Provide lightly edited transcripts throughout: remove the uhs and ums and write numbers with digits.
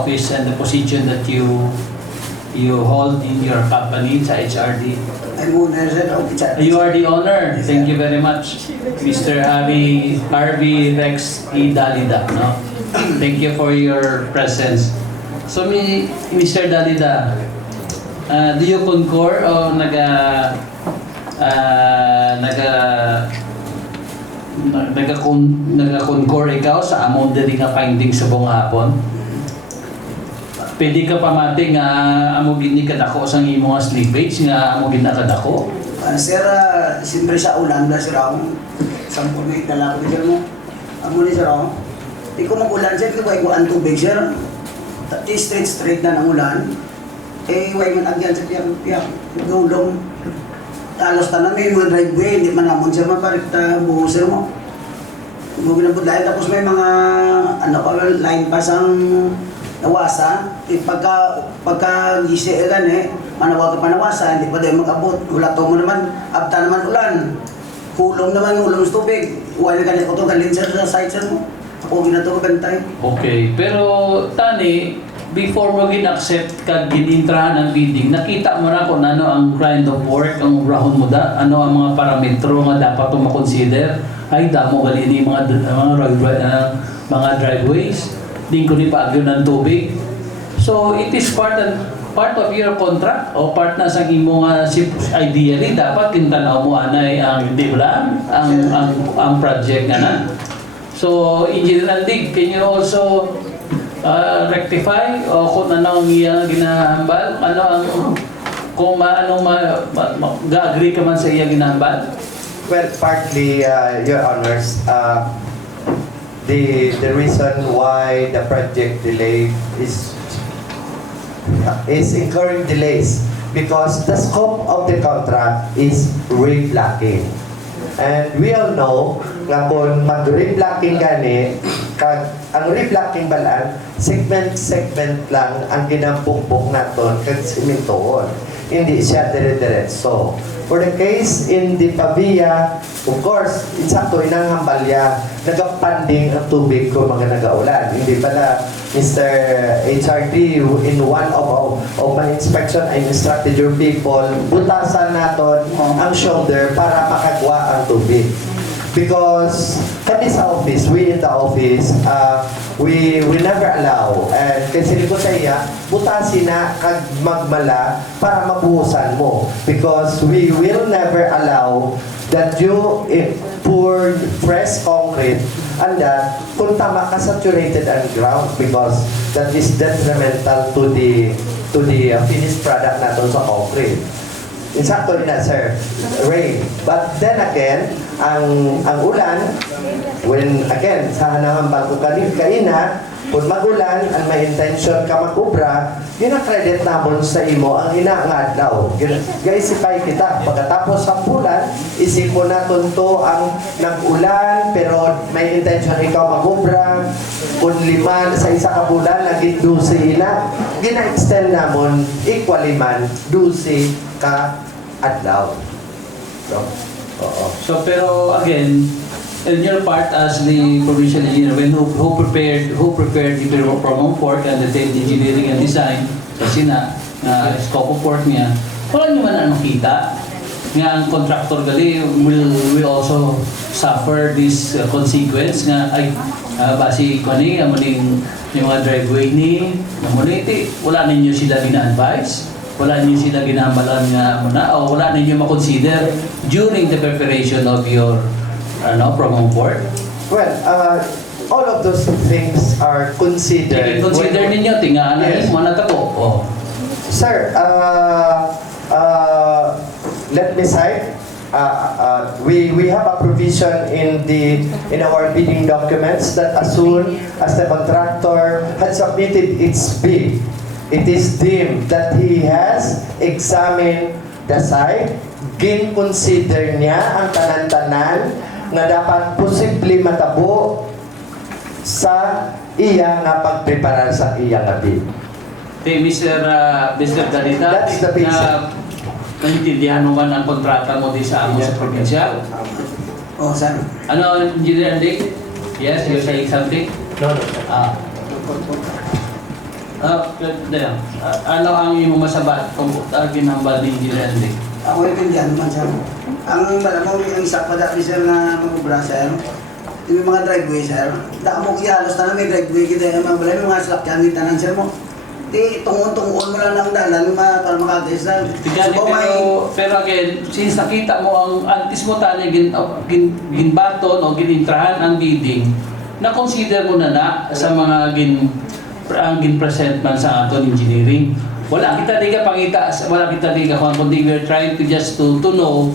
office and the position that you hold in your company sa HRD. I'm owner, sir, of the You are the owner. Thank you very much, Mr. Harvey Rex E. Dalida. No? Thank you for your presence. So, Mr. Dalida, do you concur o nag-concur ikaw sa among diri nga findings sa buong hapon? Pwede ka pamati nga amo gini kadako sang imo nga slippage nga amo ginakadako? Sir, siyempre sa ulan na sir ako. Sampung na itala ko sir mo. Amo ni sir ako. Di ko mag-ulan sir, di ko ang tubig sir. Di straight na ng ulan. Eh, way man agyan sa piyak-piyak. Gulong. Talos tanan may mga driveway, hindi man namon sir maparit buho sir mo. Mugin na budlay, tapos may mga line pa sang nawasa. Pagka gisi manawag ka panawasa, hindi pa tayo mag-abot. Ulato mo naman, abta naman ulan. Hulong naman, hulong sa tubig. Uwala ka nito, galin sir sa side sir mo. Ako ginato ka bantay. Okay, pero tani, before mo gin-accept ka ginintrahan ang bidding, nakita mo na kung ano ang kind of work, ang rahon mo da, ano ang mga parametro nga dapat mo makonsider. Ay, damo gali ni mga driveways, din ko ni paagyo ng tubig. So, it is part of your contract o part na sa imo nga ideally dapat kintanaw mo anay ang di ba ang project nga na. So, Engineer Dig, can you also rectify o kung ano ang iyang ginahambal? Ano ang kung ga-agree ka man sa iyang ginahambal? Well, partly, Your Honors, the reason why the project delay is incurring delays because the scope of the contract is reblocking. And we all know nga kung mag-reblocking gani, ang reblocking balaan, segment lang ang ginampukpok naton kag simentoon. Hindi siya dire-diretso. For the case in the Pavia, of course, insakto inanghambalya, nagapanding ang tubig kung mga nagaulan. Hindi pala, Mr. HRD, in one of my inspection, I instructed your people, butasan natin ang shoulder para makagwa ang tubig. Because kami sa office, we in the office, we never allow. And kasi ko sa iya, butasin na kag magmala para mabuhusan mo. Because we will never allow that you pour fresh concrete and that kung tama ka saturated on ground because that is detrimental to the finished product natin sa concrete. Insakto rin na, sir. Rain. But then again, ang ulan, when again, sa hanahambal ko kaina, kung magulan, ang may intention ka mag-ubra, yun ang credit namon sa imo, ang inaangad daw. Gaisipay kita. Pagkatapos sa bulan, isipon natin to ang nag-ulan, pero may intention ikaw mag-ubra, kung 5 sa isa ka bulan, naging 12 ina, gina-extend namon, equally man, 12 ka adlaw. So, So, pero again, in your part as the provincial engineer, who prepared the program work and the engineering and design, kasi na scope of work niya, wala nyo man anong kita. Nga ang contractor gali will also suffer this consequence nga ay basi ko ni amuning yung mga driveway ni amuniti wala ninyo sila gina-advise, wala ninyo sila ginahambalan nga muna o wala ninyo makonsider during the preparation of your program work. Well, all of those things are considered. Consider ninyo tingaan na Yes. mo na tako. Oh. Sir, let me cite. We have a provision in our bidding documents that as soon as the contractor had submitted its bid, it is deemed that he has examined the site, gin-consider niya ang tanan-tanan na dapat posible matabo sa iya nga pagprepara sa iya nga bid. Okay, Mr. Dalita, That's the basic. naintindihan mo ba ang kontrata mo di sa amo sa probinsya? Oh, sir. Ano, Engineer Dick? Yes, you're saying something? No. Ano ang imo masabat kung ginambal ni Engineer Andy? Ako yung pindihan man sir. Ang malamang ang isa pa dati sir na mag-ubra sir. Yung mga driveway sir. Da mo kiyalos na may driveway kita yung mga balay mga slakyan ni tanan sir mo. Di tungon-tungon mo lang ng dalan para makagayos na. Tigani, pero again, since nakita mo ang antis mo tani ginbaton o ginintrahan ang bidding, na-consider mo na sa mga ang gin-present man sa aton engineering. Wala kita di ka pangita, wala kita di ka kundi we're trying to just to know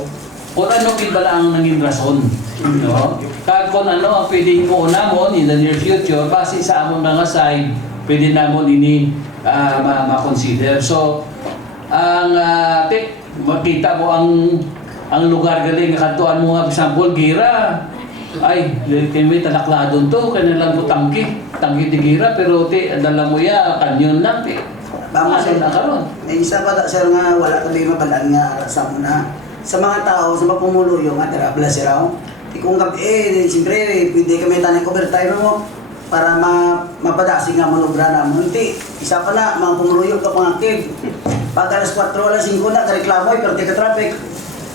kung ano bala ang nanging rason. No? Kag kung ano ang pwede mo unamon in the near future, base sa among mga side, pwede namon ini ma-consider. So, ang makita mo ang lugar galing kantuan mo nga example Gira. Ay, kami talakladon to, kanilang mo tangki di Gira, pero dala mo ya kanyon lang Vamos sir. na karon. May isa pa sir nga wala kami mabalaan nga sa muna. Sa mga tao, sa mga pumuluyo nga terabla sir ako. Kung gabi, siyempre, pwede kami tanong overtime mo para mapadasi nga manubra na mo. Hindi, isa pa na, mga pumuluyo ka mga kid. Pag alas 4, alas 5 na, kareklamo ay perte ka traffic.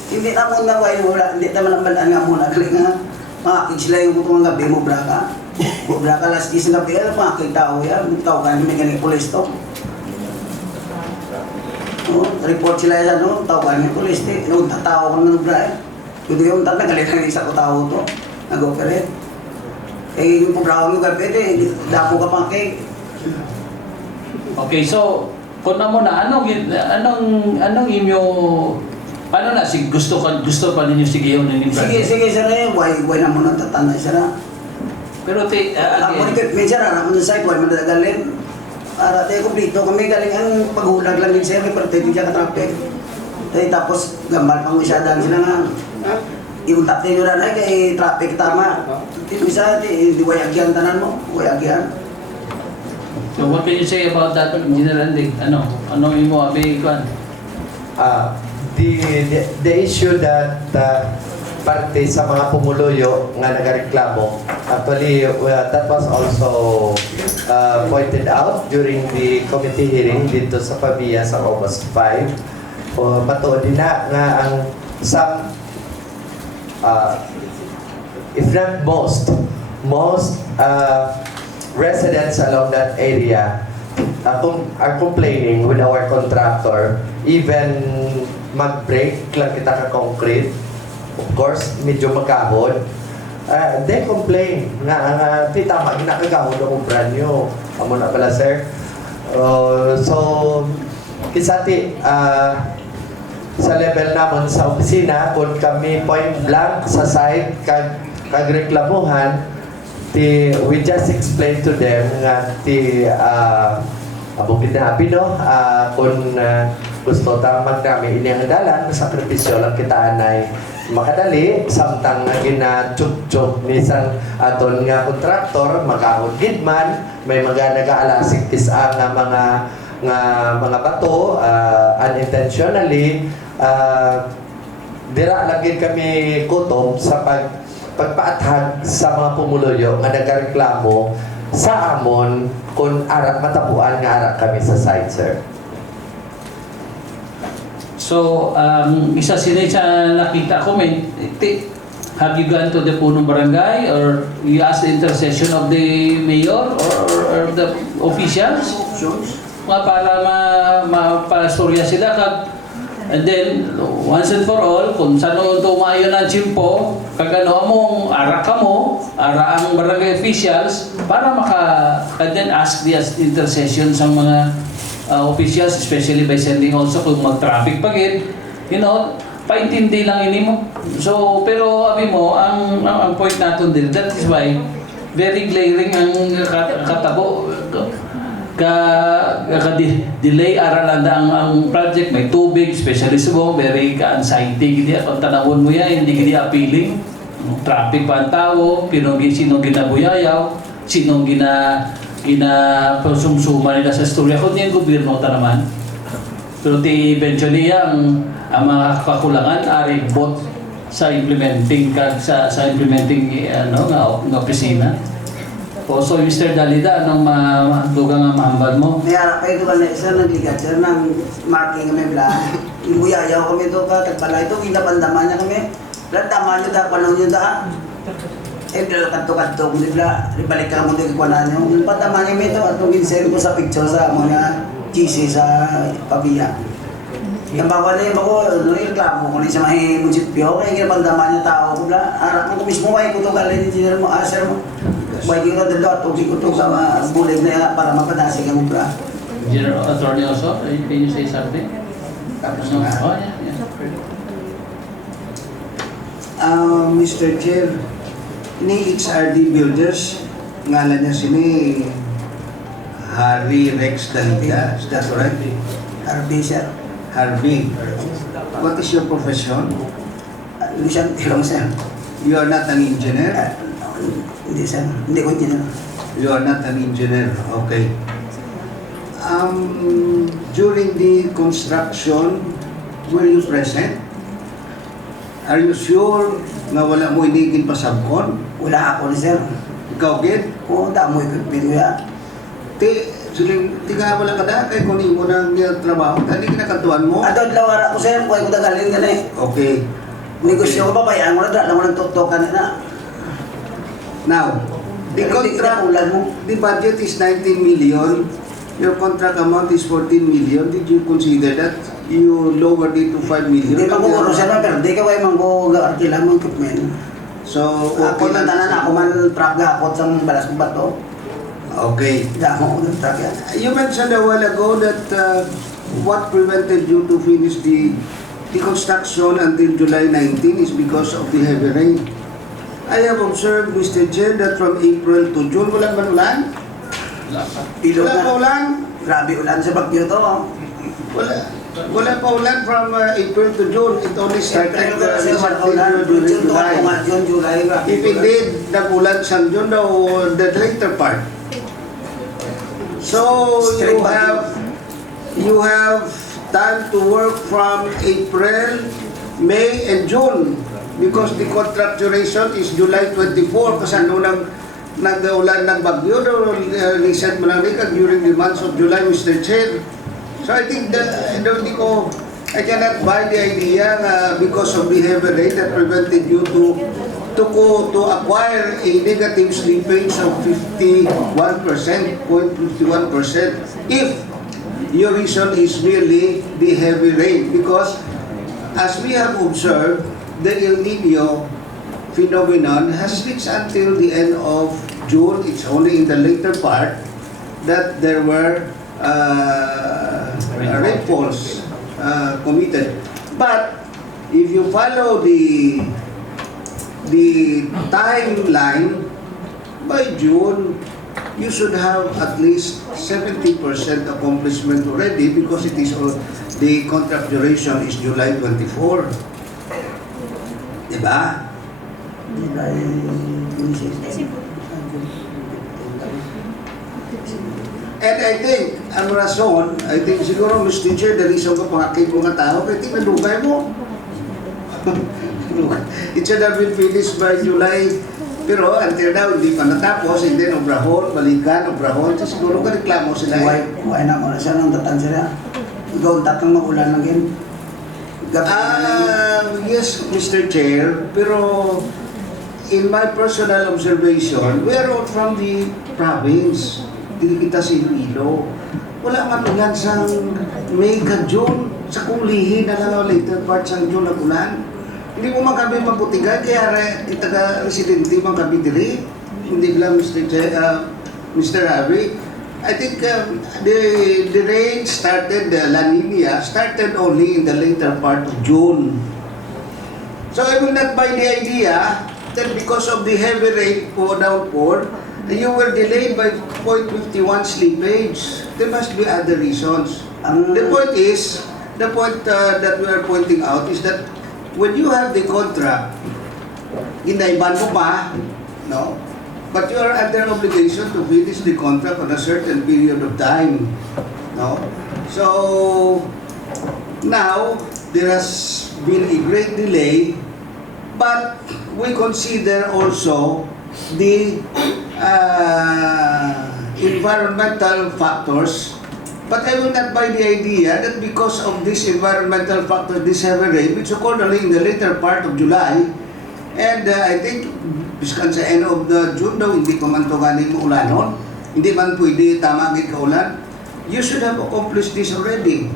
Hindi na muna wala, hindi naman ang balaan nga muna. Kaya nga, mga kid sila yung kutong gabi mo braka. Braka alas 10 ng gabi, mga kid tao yan. Tao ka namin ganing pulis to. Report sila yan, no? Tao ka namin pulis. Nung tao ka manubra eh. Kundi yung galit ng isa ko tao to. Nag-operate. Eh, yung pubrawan mo gabi, dako ka pang cake. Okay, so kung na mo na anong inyo ano na gusto pa ninyo sige yung nanging Sige, sir eh. Why na mo nang tatanda sir. Pero Ako ni Kurt Minsan, anak mo sa site, why madagaling. Para tayo kumplito kami galing ang paghulag lang din sir, may partay ka traffic. Tapos gambal pang isyadan sila nga. Yung tatay nyo na kay traffic tama. Bisa, di wayagyan tanan mo. Wayagyan. So what can you say about that, Engineer Andy? Anong imo abi kuan? The issue that parte sa mga pumuluyo nga nagareklamo, actually that was also pointed out during the committee hearing dito sa Pavia sa August 5. Matuod din na nga ang some if not most residents along that area are complaining with our contractor. Even mag-break lang kita ka concrete, of course medyo magkahon, they complain nga tama ginakagahon ang brand new amo na pala sir. So kisati sa level namon sa opisina kung kami point blank sa site kagreklamuhan, we just explain to them nga abukid na happy no kung gusto tamang kami inyang dalan sakripisyo lang kita anay makadali samtang nga gina-chuk-chuk nisan aton nga kontraktor makahod gid man may mga nag-aalasik isa nga mga bato unintentionally dira lagi kami kutom sa pagpaathag sa mga pumuluyo nga nagreklamo sa amon kung arak matapuan nga arak kami sa site sir. So, isa sila sa nakita comment, have you gone to the punong barangay or you asked the intercession of the mayor or the officials? Para mapastorya sila and then once and for all kung saan tumayo ng chimpo kagano among ara ang barangay officials para and then ask the intercession sa mga officials, especially by sending also kung mag-traffic pagit, paintindi lang ini mo. So, pero abi mo, ang point natin din, that is why very glaring ang katabo delay aralanda ang project, may tubig, especially subong, very ka-anxiety gidi at tanawon mo yan, hindi gidi appealing. Traffic pa ang tao, sinong ginabuyayaw, sinong sumsuma nila sa istorya kung yung gobyerno naman. Pero eventually ang mga kakulangan ari bot sa implementing nga opisina. O, so Mr. Dalida, anong dugang nga mahambal mo? Mayara kayo doon na isa nagligat sir ng marking kami bla. Ibuyayaw kami doon ka tagpala ito, kinapandama niya kami. Bla, tama niyo da, panahon niyo da. Eh, bla, kanto-kanto mo bla, ibalik ka mo doon ikuanan niyo. Yung patama niya ito, at nung insert ko sa picture sa mga cheesy sa pabiya. Yung bawa na yung ako, reklamo ko na sa mga munisipyo, kaya kinapandama niya tao ko bla. Harap mo ko mismo kayo, kuto galing engineer mo, sir mo. Buhay ko na dito at ugi ko ito sa bulig na yan para mapadasi ka mo bra. General Attorney also, can you say something? Tapos No? na. Oh, yeah. Mr. Chair, ini HRD Builders, ngalan niya sini Harvey Rex Dalida, is that right? Harvey sir. Harvey. What is your profession? Hindi siya tirong sir. You are not an engineer? Hindi sir. Hindi ko engineer. You are not an engineer, okay. During the construction, were you present? Are you sure na wala mo inigin pa sabkon? Wala ako ni sir. Ikaw, Gid? Kung damoy ko pito ya. Ti nga wala ka na, kaya kunin mo ng trabaho, hindi kinakantuan mo? Ato lawara ko sir, kuhay ko dagalin ka na eh. Okay. Negosyo ko pa, bayaan mo na, dala mo nagtuktokan na. Now, the Pero hindi contract, ulan mo. the budget is 19 million. Your contract amount is 14 million. Did you consider that? You lowered it to 5 million. Hindi mangkukuro sir, pero di ka kayo mangkukartila mo equipment. So, Ako na tanan ako man truck gapot sa balas ng bato. Okay. Damo ko ng truck yan. You mentioned a while ago that what prevented you to finish the construction until July 19 is because of the heavy rain. I have observed, Mr. Chair, that from April to June, wala ba ulan? Pilo Wala pa na. ulan? Grabe ulan sa Bagyo to. Wala pa ulan from April to June. It only started Kasi wala ulan. during June to July. June, July. If indeed nag-ulan sa June o the later part. So you have time to work from April, May, and June because the contract duration is July 24 kasi ano nag-ulan ng bagyo recent mo lang rin during the months of July, Mr. Chair. So I think that I cannot buy the idea because of the heavy rain that prevented you to acquire a negative slippage of 51%, 0.51% if your reason is merely the heavy rain. Because as we have observed, the El Nino phenomenon has reached until the end of June. It's only in the later part that there were rainfalls committed. But if you follow the timeline, by June, you should have at least 70% accomplishment already because it is the contract duration is July 24. Diba? July 26. And I think, ang rason, I think siguro, Mr. Chair, the reason ko pangakit mo nga tao, kaya tingnan lugay mo. It should have been finished by July, pero until now, hindi pa natapos, and then obrahon, balikan, obrahon, so siguro ka reklamo sila. Kuhay na mo na siya ng tatan sila. Ikaw ang tatang magulan lang yun. Yes, Mr. Chair, pero in my personal observation, we are all from the province. Hindi kita sa Iloilo. Wala man ulan sa May ka June, sa kulihin na lang later part sa June na ulan. Hindi mo man kami maputigan, kaya taga-residente man kami diri. Hindi lang Mr. Harvey. I think the rain started, the La Nina started only in the later part of June. So I will not buy the idea that because of the heavy rain downpour, you were delayed by 0.51 slippage. There must be other reasons. The point that we are pointing out is that when you have the contract, inaiban mo pa, no? But you are under obligation to finish the contract on a certain period of time, no? So now there has been a great delay, but we consider also the environmental factors, but I will not buy the idea that because of this environmental factor, this heavy rain, which occurred only in the later part of July, and I think biskan sa end of the June daw, hindi pa man ito galing ulanon, hindi man pwede tamagin kaulan, you should have accomplished this already.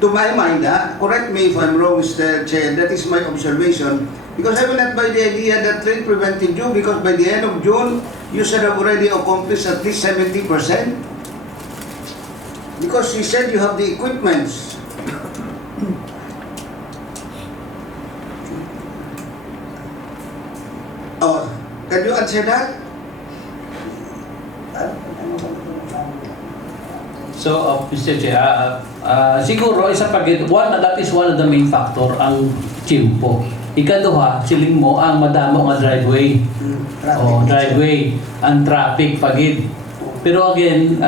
To my mind, correct me if I'm wrong, Mr. Chair, that is my observation. Because I will not buy the idea that rain prevented you, because by the end of June, you should have already accomplished at least 70%. Because you said you have the equipments. Oh, can you answer that? So, Mr. Chair, siguro isa pa that is one of the main factor ang chimpo. Ikaduha, siling mo ang madamo nga driveway. Driveway, ang traffic pagid. Pero again,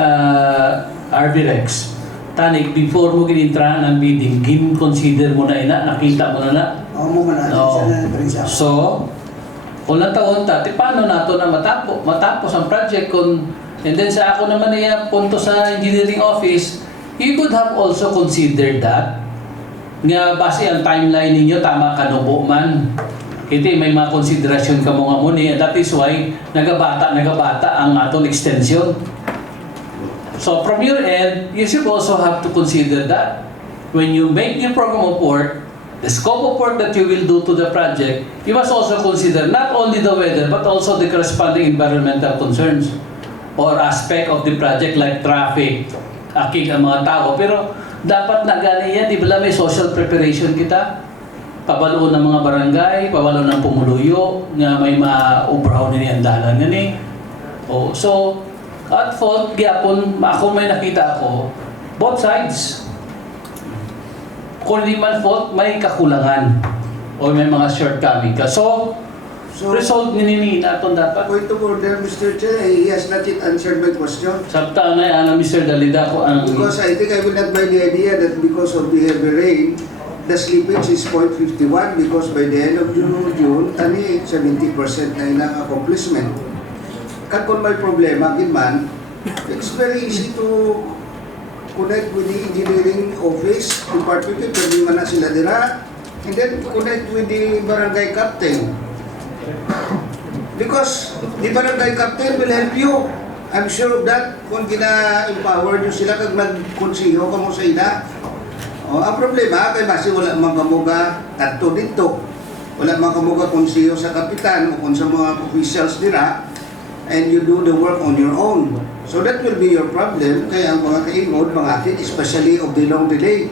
RV Rex, tanik, before mo ginintrahan ang bidding, consider mo na nakita mo na. So, ulang taon paano nato na matapos ang project kung. And then sa ako naman punto sa engineering office, you could have also considered that. Nga base ang timeline ninyo, tama kanubo man. Iti may mga konsiderasyon ka mo nga muni. That is why nagabata ang atong extension. So from your end, you should also have to consider that. When you make your program of work, the scope of work that you will do to the project, you must also consider not only the weather, but also the corresponding environmental concerns or aspect of the project like traffic, akig ang mga tao. Pero dapat na gani yan, di ba may social preparation kita? Pabalo ng mga barangay, pabalo ng pumuluyo, nga may ma-ubraw nini ang dalan gani. So, at fault, gyapon, ako may nakita ako, both sides. Kung di man fault, may kakulangan o may mga shortcoming ka. So, result ni naton dapat. Point of order, Mr. Chair, he has not yet answered my question. Sabta na Mr. Dalida ko ang... Because I think I will not buy the idea that because of the heavy rain, the slippage is 0.51 because by the end of June, tani 70% na ilang accomplishment. Kung may problema, man, it's very easy to connect with the engineering office department, pwede man na sila dira, and then connect with the barangay captain. Because the barangay captain will help you. I'm sure of that kung gina-empower nyo sila kag nag-konsiho ka mo sa ina. Ang problema kay basi wala mga kamuga kadto dito. Wala mga kamuga konsiho sa kapitan o kung sa mga officials dira, and you do the work on your own. So that will be your problem. Kaya ang mga kaingod, mga akin, especially of the long delay.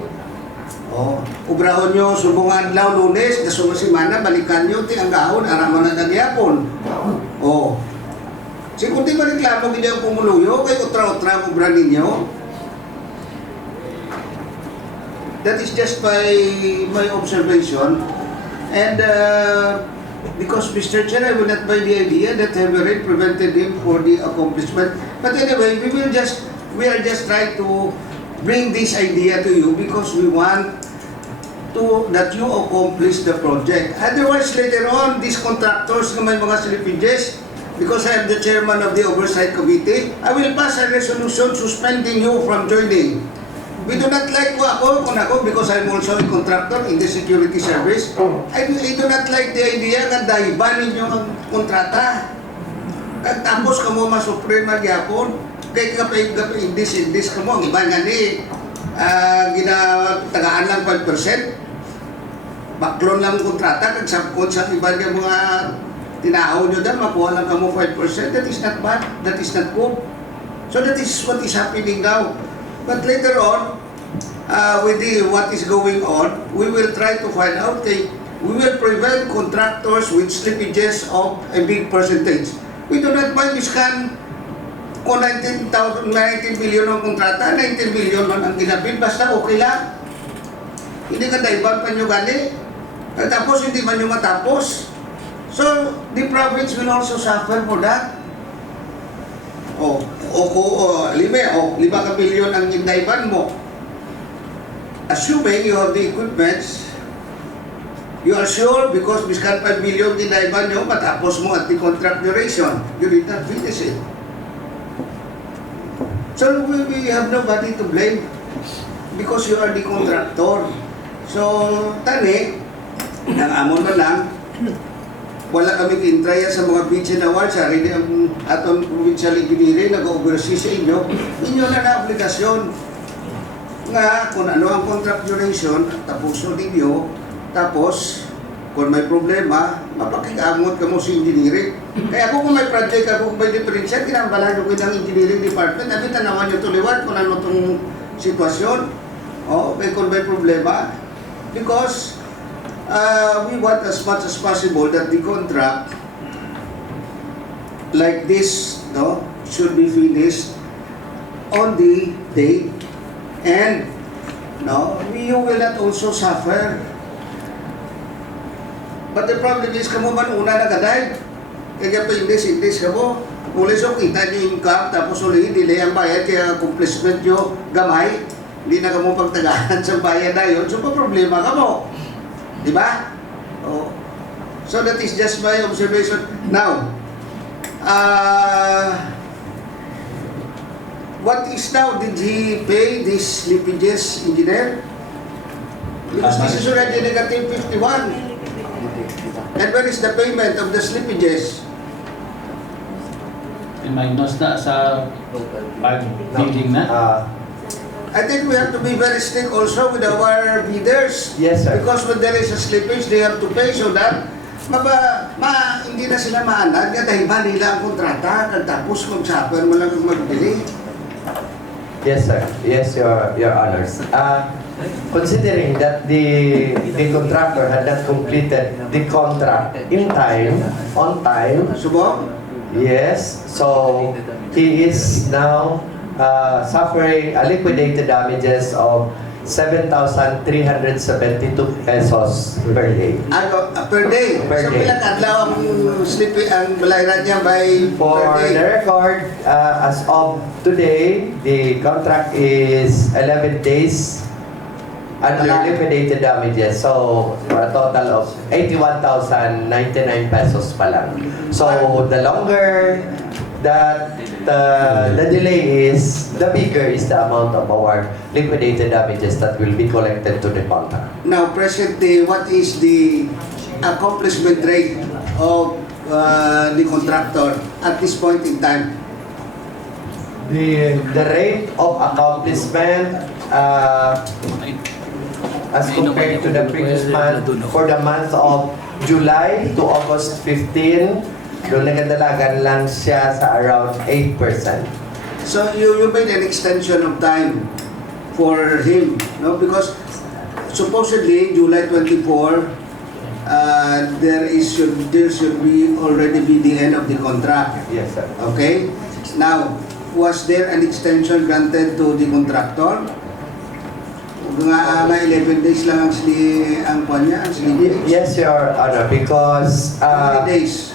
Ubrahon nyo, subungan law Lunes, nasunod si Mana, balikan nyo, ang gahon, araman na nagyapon. Kung di ba reklamo hindi ang pumuluyo, kay utra-utra ang ubra ninyo. That is just my observation. And because Mr. Chair, I will not buy the idea that heavy rain prevented him for the accomplishment. But anyway, we are just trying to bring this idea to you because we want that you accomplish the project. Otherwise, later on, these contractors na may mga slippages, because I am the chairman of the Oversight Committee, I will pass a resolution suspending you from joining. We do not like because I'm also a contractor in the security service. I do not like the idea na dahiban ninyo ang kontrata. Kag tapos ka mo masupre magyapon, kay kapay indis ka mo, ang iba nga ni ginatagaan lang 5%. Baklon lang kontrata, kag sabkot sa iba nga mga tinahaw nyo dyan, makuha lang ka mo 5%. That is not bad, that is not good. So that is what is happening now. But later on, with what is going on, we will try to find out, we will prevent contractors with slippages of a big percentage. We do not mind miskan kung 19 billion ang kontrata, 19 billion ang ginabid, basta okay lang. Hindi ka daiban pa nyo gani. Tapos hindi man nyo matapos. So, the province will also suffer for that. 5 ka billion ang indaiban mo. Assuming you have the equipments, You are sure because biskan 5 million dinaiban nyo, matapos mo at the contract duration, you did not finish it. So we have nobody to blame because you are the contractor. So, tani, ang amon na lang, wala kami kintraya sa mga beach and awards, hari ang atong provincial engineering, nag-oversee sa inyo, inyo na na obligasyon. Nga, kung ano ang contract duration, tapuso ninyo, tapos, kung may problema, mapakikamot ka mo sa engineering. Kaya kung may project, kung may differential, kinambalan ko ng engineering department, abi tanawan nyo tuliwan kung ano itong sitwasyon. O, kung may problema. Because, we want as much as possible that the contract like this, no, should be finished on the date, and no, you will not also suffer. But the problem is, kamo man una na kaday, kaya pa indis ka mo, muli so kita nyo income, tapos uli delay ang bayad, kaya accomplishment nyo gamay, hindi na kamo pagtagahan sa bayad na yun, so pa problema ka mo. Di ba? Oh. So that is just my observation. Now, what is now, did he pay this slippages, engineer? Because this is already negative 51. And where is the payment of the slippages? In my notes na sa pag-bidding na. I think we have to be very strict also with our bidders. Yes, sir. Because when there is a slippage, they have to pay so that hindi na sila maanag dahil ba nila ang kontrata at tapos mag-suffer mo lang magbili. Yes, sir. Yes, your honors. Considering that the contractor had not completed the contract in time, on time, Subok? yes, so he is now suffering a liquidated damages of 7,372 pesos per day. Per day. Per So day. ilang adlaw ang balayran niya by For per day? the record, as of today, the contract is 11 days under liquidated damages. So, for a total of 81,099 pesos pa lang. So, the longer that the delay is, the bigger is the amount of our liquidated damages that will be collected to the contract. Now, presently, what is the accomplishment rate of the contractor at this point in time? The rate of accomplishment as compared to the previous month, for the month of July to August 15, doon nagkadalagan lang siya sa around 8%. So, you made an extension of time for him, no? Because supposedly, July 24, there should be already be the end of the contract. Yes, sir. Okay? Now, was there an extension granted to the contractor? Nga 11 days lang ang kwan niya, ang sleeping. Yes, Your Honor, because How many days?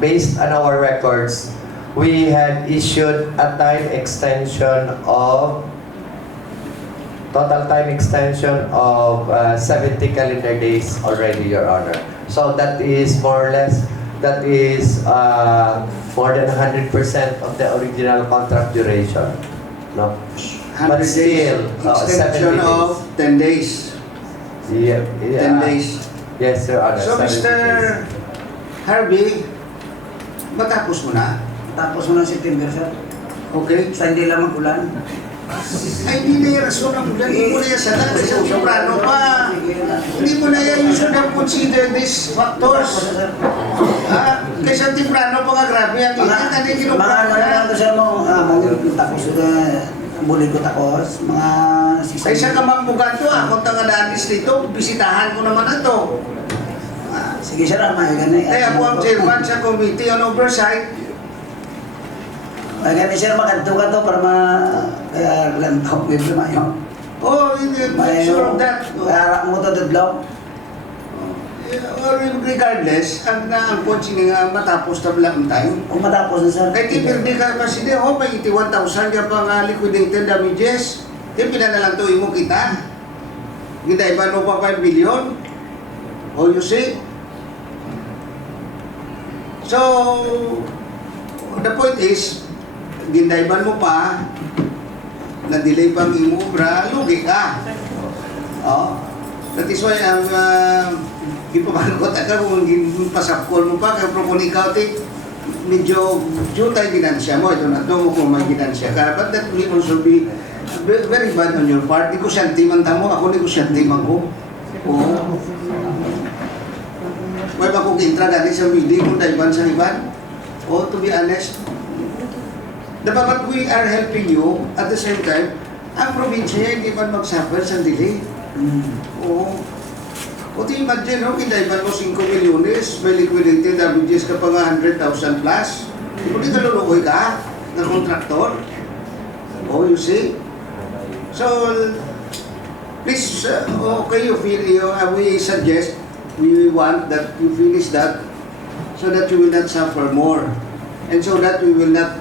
based on our records, we had issued a time extension of total time extension of 70 calendar days already, Your Honor. So that is more or less, that is more than 100% of the original contract duration. No? 100 But days. still, Extension 70 of 10 days. Yeah, 10 days. Yes, Your Honor. So, 70 days. Mr. Harvey, matapos mo na? Tapos mo ng September, sir. Okay? Basta hindi lang mag-ulan. Ay, hindi na yung rason ang ulan. Hindi mo na yan sana. Isang soprano pa. Hindi mo na yan. You should have considered these factors. Kaysa timprano pa ka grabe ang ingat. Ano yung Mga kinukuha ano na? lang to, sir, mo, mga tapos, bulig ko tapos, mga Kaysa ka magbugan to, akong tangadaanis dito, bisitahan ko naman na to. Sige, sir, may ganun. Kaya ako ang chairman sa Committee on Oversight. May ganun, sir, makanto ka to para kaya lantaw, may problema yun. Oh, I'm sure of that. Kaya mo to dudlaw. Or regardless, ang punching nga matapos na lang tayo. Kung matapos na, sir. Kaya tipirdi ka pa sila, oh, may 81,000 ka pang liquidated damages. Di pinanalang to mo kita. Kita iba no pa 5 million. Oh, you see? So, the point is, gindayban mo pa, na-delay pang imubra, lugi ka. Oh. That is why ang gipamahal ko taga kung pasapkol mo pa, kaya kung ikaw medyo jutay ginansya mo, ito na ito mo kung may ginansya ka. But that will also be very bad on your part. Di ko siyang mo, ako di ko siyang ko. Oo. May makukintra gani sa building kung daiban sa iban. Oh, to be honest, dapat we are helping you at the same time. Ang probinsya hindi man mag-suffer sa delay. Oo. O di imagine, no, kinaiban mo 5 milyones, may liquidated damages ka pa nga 100,000 plus. Kung di ka lulukoy ka ng kontraktor. Oh, you see? So, please, okay, we suggest, we want that you finish that so that you will not suffer more. And so that we will not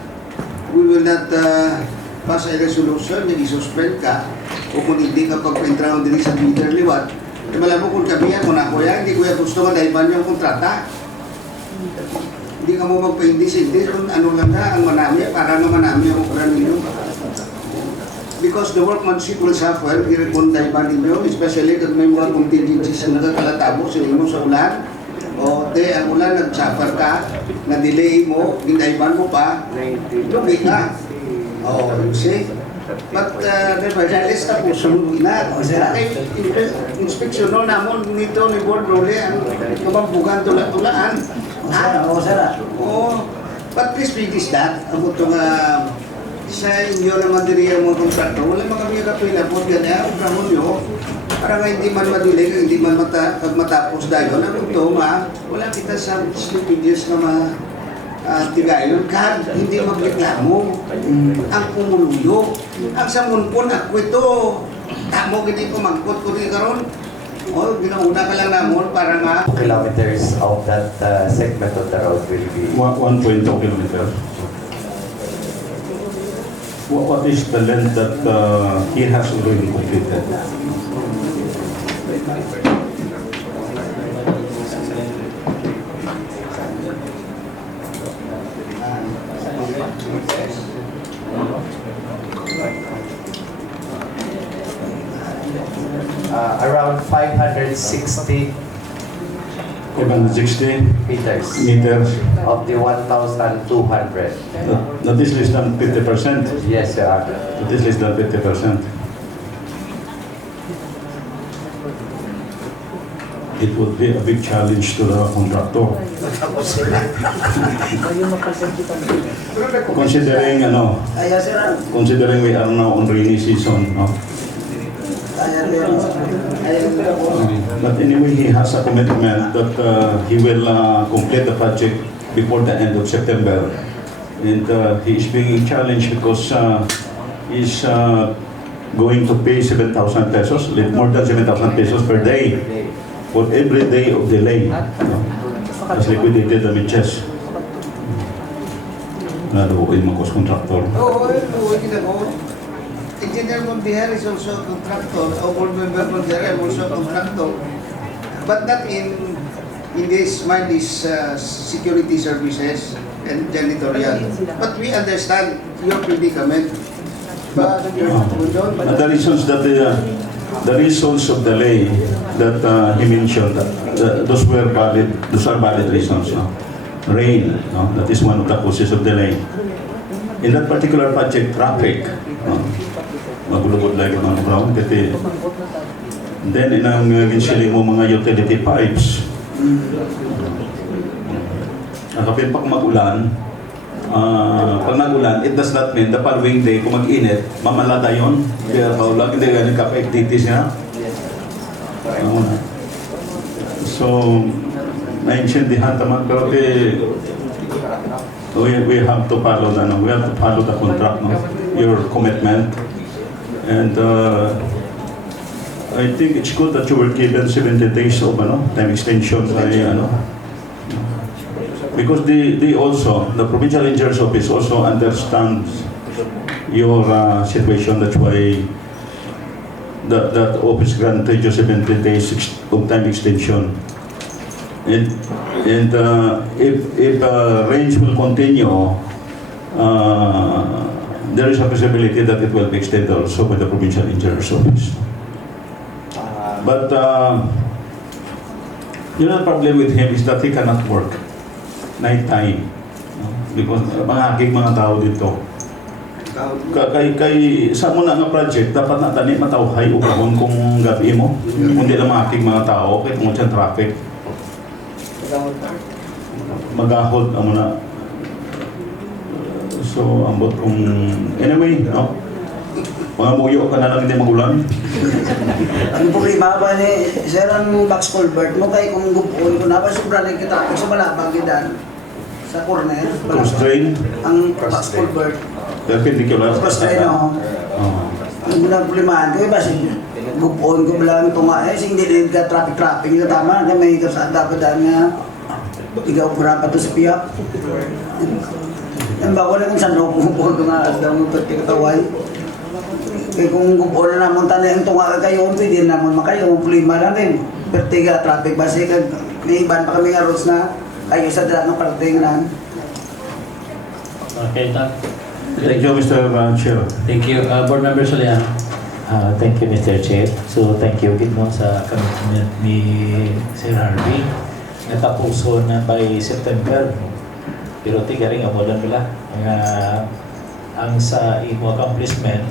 pass a resolution na i-suspend ka o kung hindi ka pagpaintrahan din sa Twitter liwat. E malam mo kung kami yan, kung ako yan, hindi ko yan gusto madaiban yung kontrata. Hindi ka mo magpaindis-indis kung ano lang na ang manami, para na manami ang ukran ninyo. Because the workmanship will suffer, kung daiban ninyo, especially kung may mga contingencies na nagkakalatabo sa inyo sa ulan. O, ang ulan, nag-suffer ka, na-delay mo, gindaiban mo pa, lugi ka. Oh, you see? But nevertheless, tapos sumunod na. Kaya inspeksyon no, namon nito ni Board Role, ang kamambugan tulaan. Oo, sir. Oo. But please finish that. Ako ito nga, sa inyo naman din yung mga kontrakto, wala mga kami kapila po ganyan, ang brahon nyo, para nga hindi man madilig, hindi man matapos dahil. Ano ito, wala kita sa slippages na tigayon kahit hindi magreklamo ang pumuluyo ang samunpon ako ito tamo hindi ko magkot ko rin karon o ginauna ka lang namon para nga Kilometers of that segment of the road will be 1.2 kilometers. What is the length that he has already completed? around 560 560 meters meters. of the 1,200. That is less than 50%. Yes, Your Honor. That is less than 50%. It would be a big challenge to the contractor. Considering, Kaya, sir. considering we are now on rainy season, no? Kaya, But anyway, he has a commitment that he will complete the project before the end of September. And he is being challenged because he's going to pay 7,000 pesos, more than 7,000 pesos per day for every day of delay. As liquidated damages. Lalo yung mga contractor. oo, kita ko. Engineer Montiel is also a contractor, or board member Montiel also a contractor. But not in this mine is security services and janitorial. But we understand your predicament. But The reasons that the reasons of delay that he mentioned, those are valid reasons. No? Rain, no? That is one of the causes of delay. In that particular project, traffic, no? Magulugod lagi mga brown, kasi then inang ginsiling mo mga utility pipes. Nakapin pa kung mag-ulan, pag nag-ulan, it does not mean the following day, kung mag-init, mamalada yun. Kaya kaulag, hindi ganun ka-activities niya. So, naintindihan naman, pero we have to follow the contract, no? Your commitment. And I think it's good that you were given 70 days of time extension by because they also, the provincial engineer's office also understands your situation. That's why that office granted you 70 days of time extension. if range will continue, there is a possibility that it will be extended also by the provincial engineer's office. But you know, the problem with him is that he cannot work night time. No? Because mga mga tao dito. Kay sa muna nga project, dapat na tani matawhay o kahon kung gabi mo. Kundi lang mga tao, kaya kung siyang traffic. Mag-hold ang muna. So, ambot kung... Anyway, no? Mga muyo ka na lang hindi magulan. Ang problema ba ni Sir, ang box culvert mo kay kung gupuin ko na ba sobra na kita sa malabang gidan sa corner. Constraint, Ang box culvert. perpendicular. Constraint, no? Oo. Ang problema ko ba si gupuin ko lang ito nga hindi din ka traffic na tama na may kasaan dapat nga ikaw pa to sa piyak. Ang bago lang sa loob gupuin ko nga daw mo pati kataway. Kaya kung gupuin na naman tayo yung tunga kayo, pwede naman makayo, problema lang din. Pertiga traffic base kag may iban pa kami nga roads na kayo sa daan ng parting na. Okay, Thank you, Mr. Chair. Thank you. Board Member Soliano. Thank you, Mr. Chair. So, thank you din no, sa commitment ni Sir Harvey. Natapuso na by September. Pero tiga rin ang modern nila. Ang sa imo accomplishment,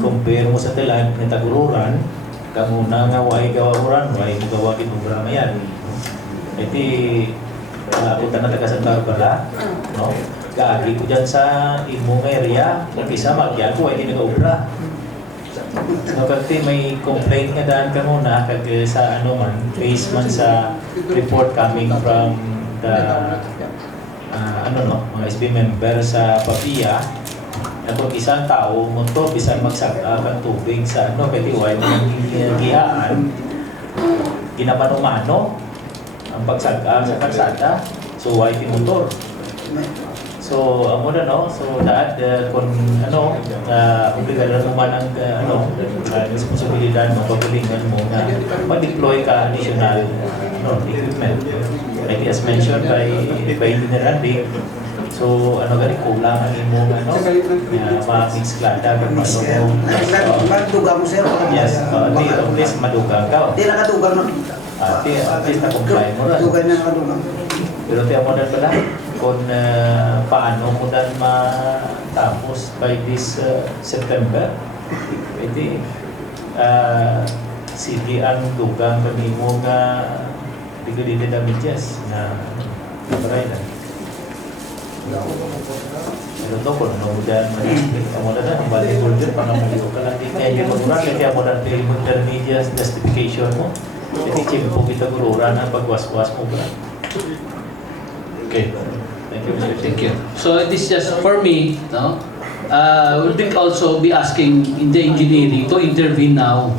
compare mo sa tilan ng tagururan, kamuna nga way gawaruran, way mo gawagin mo programa yan. Iti, punta na taga Santa Barbara, no? Gaagi ko dyan sa imong area, mag-isa magyan ko, hindi nag-obra. No, kasi may complaint nga daan ka muna, kag sa ano man, based man sa report coming from the mga SB member sa Papia, na kung isang tao, motor, bisan magsaka ng tubig sa pwede why ng gihaan, ginamano-mano ang pagsaka sa kalsada, so why motor. So, amo na no, so that kung obligado naman ang responsibilidad mo, pagalingan mo na mag-deploy ka additional equipment. Like as mentioned by Engineer Andy, so gani kulang ang imong ma-mix klada kung Magduga mo sir. yes, at least madugang ka. Di nakadugang no. At least na-comply mo rin. Dugan na nakadugang. Pero tiyan mo na pala kung paano mo dan matapos by this September. Pwede sige ang dugang kami mo nga bigyan din damages na kabaraylan. Pero ito kung ano mo dan ang mo na ang balik order pangamaliw ka lang din kaya mo na kaya mo na intermediate justification mo. Ito chimpo kita gururan ang pagwaswas mo ba? Okay. Thank you, Mr. Thank you. So this is just for me, no? We'll also be asking in the engineering to intervene now.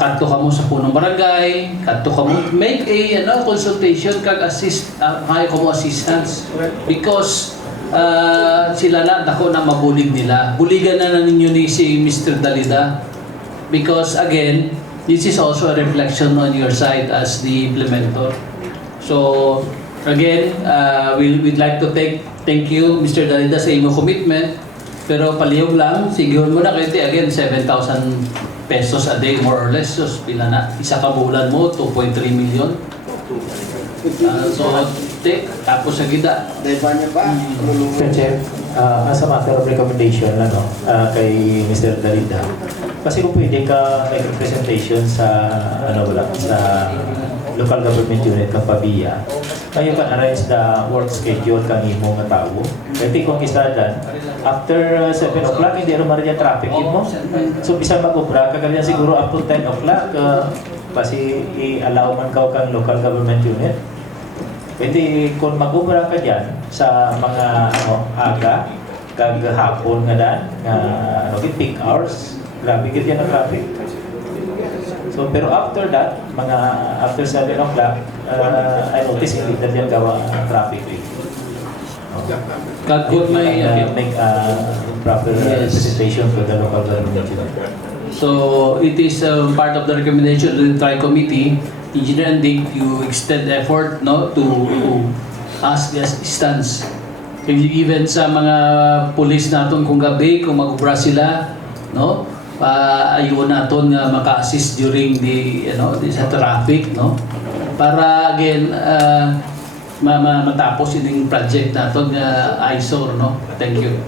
Kadto ka mo sa punong barangay, kadto ka mo make a consultation kag assist hire ko mo assistance because sila na dako na mabulig nila. Buligan na ninyo ni si Mr. Dalida because again, this is also a reflection on your side as the implementer. So again, we'd like to thank you, Mr. Dalida, sa iyong commitment. Pero palihog lang, siguro mo na kayo, again, 7,000 pesos a day, more or less. So, pila na, isa ka bulan mo, 2.3 million. Tapos sa gida. Dahil niya pa? Mr. Chair, as a matter of recommendation kay Mr. Dalida, kasi kung pwede ka make representation sa sa local government unit ng Pabia, kayo kan arrange the work schedule kang imo nga tao. Kasi kung isadan, after 7 o'clock, hindi naman rin yung traffic mo. So, bisa mag-ubra ka ganyan siguro up to 10 o'clock, kasi i-allow man ka kang local government unit. Pwede kung mag-ubra ka dyan sa mga aga, kag hapon nga dan, peak hours, grabe ganyan ang traffic. So, pero after that, mga after 7 o'clock, I notice hindi na diyan gawa traffic. Kagod may... make proper representation for the local government. So, it is part of the recommendation of the Tri-Committee Engineer Andig, you extend effort, no, to ask the assistance. Even sa mga pulis naton kung gabi, kung mag-ubra sila, no, ayun naton nga maka-assist during the, sa traffic, no, para again matapos yung project naton nga eyesore, no. Thank you.